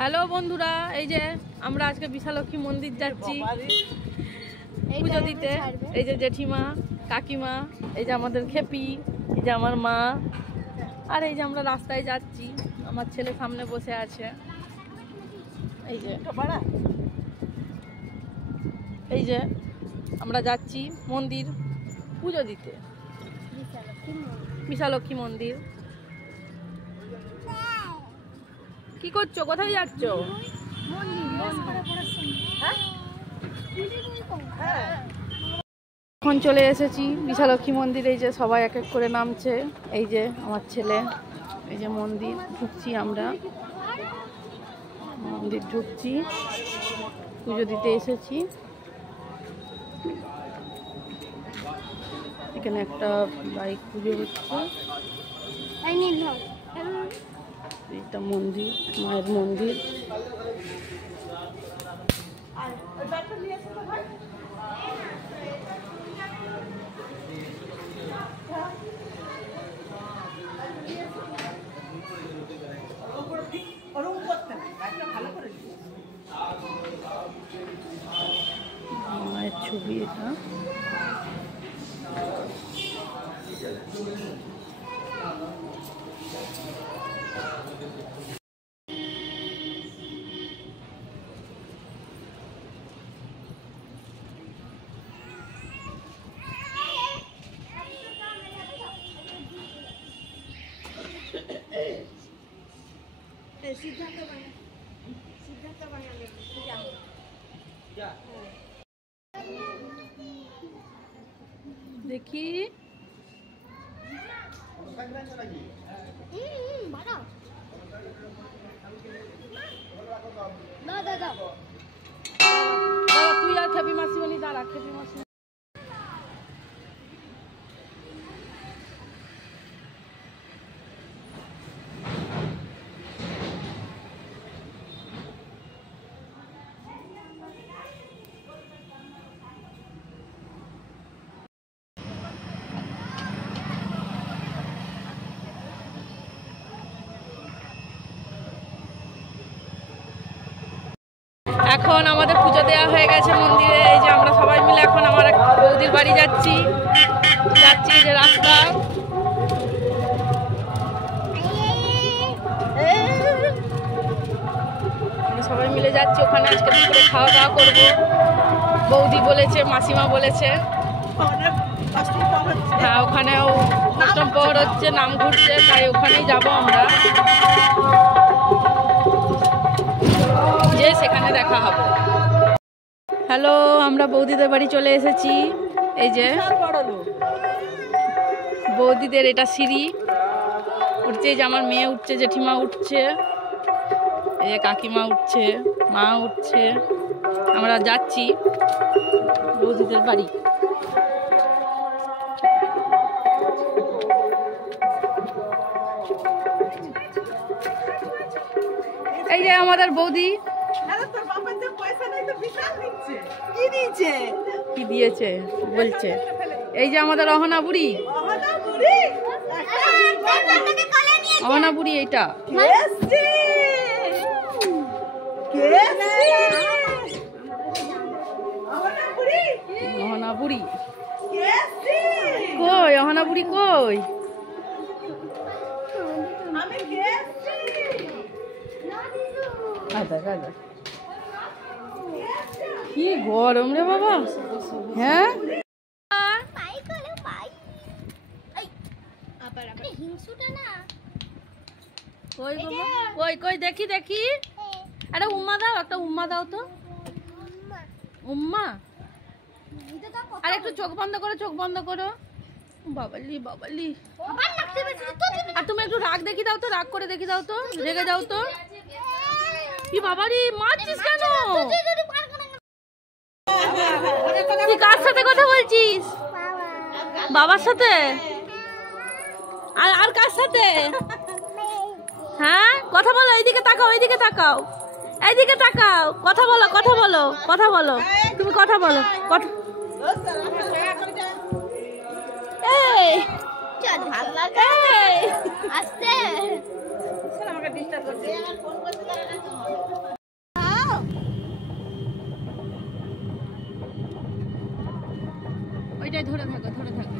Hello বন্ধুরা, এই যে আমরা আজকে বিশালক্ষী মন্দির যাচ্ছি পুজো দিতে। এই যে জেঠিমা, কাকিমা, এই যে আমাদের খেপি, এই যে আমার মা, আর এই যে আমরা রাস্তায় যাচ্ছি। আমার ছেলে সামনে বসে আছে। এই যে আমরা যাচ্ছি মন্দির পুজো দিতে, বিশালক্ষী মন্দির। কি করছো? কোথায় যাচ্ছ? এখন চলে এসেছি বিশালক্ষী মন্দির। এই যে সবাই এক এক করে নামছে। এই যে আমার ছেলে, এই যে মন্দির ঢুকছি, আমরা মন্দির ঢুকছি, পুজো দিতে এসেছি। এখানে একটা বাইক পুজো হচ্ছে। এটা মন্দির, মায়ের মন্দির। মায়ের ছবি এটা। দেখি তুই আর খেপি মাসিমণি দাঁড়া, খেপি মাসি। এখন আমাদের পুজো দেওয়া হয়ে গেছে মন্দিরে। এই যে আমরা সবাই মিলে এখন আমার এক বৌদির বাড়ি যাচ্ছি। এই যে রাস্তা, আমরা সবাই মিলে যাচ্ছি ওখানে। আজকে দুপুরে খাওয়া দাওয়া করবো, বৌদি বলেছে, মাসিমা বলেছে। হ্যাঁ, ওখানেও অষ্টম প্রহর হচ্ছে, নাম ঘুরছে, তাই ওখানেই যাবো আমরা, যে সেখানে দেখা হবে। হ্যালো, আমরা বৌদিদের বাড়ি চলে এসেছি। এই যে বৌদিদের এটা সিঁড়ি উঠছে। এই যে আমার মেয়ে উঠছে, জেঠিমা উঠছে, এই যে কাকিমা উঠছে, মা উঠছে। আমরা যাচ্ছি বৌদিদের বাড়ি। এই যে আমাদের বৌদি কি দিয়েছে বলছে। এই যে আমাদের অহনা বুড়ি, অহনা বুড়ি, এইটা অহনা বুড়ি কই? অহনা বুড়ি কই? কি গরম রে বাবা। হ্যাঁ, কই কই দেখি দেখি। আরে উম্মা দাও, একটা উম্মা দাও তো। উম্মা, আরে একটু চোখ বন্ধ করো, চোখ বন্ধ করো। বাবালি বাবালি। আর তুমি একটু রাগ দেখি দাও তো, রাগ করে দেখি দাও তো, রেগে যাও তো। কি বাবারি, মারছিস কেন? তুই কার সাথে কথা বলছিস? বাবার সাথে? আর কার সাথে? হ্যাঁ, কথা বলো। এইদিকে তাকাও, এইদিকে তাকাও, এইদিকে তাকাও। কথা বলো, কথা বলো, কথা বলো। তুমি কথা বলো, কথা। এই ডিস্টার্ব করছে। ওইটাই ধরে থাকো, ধরে থাকো।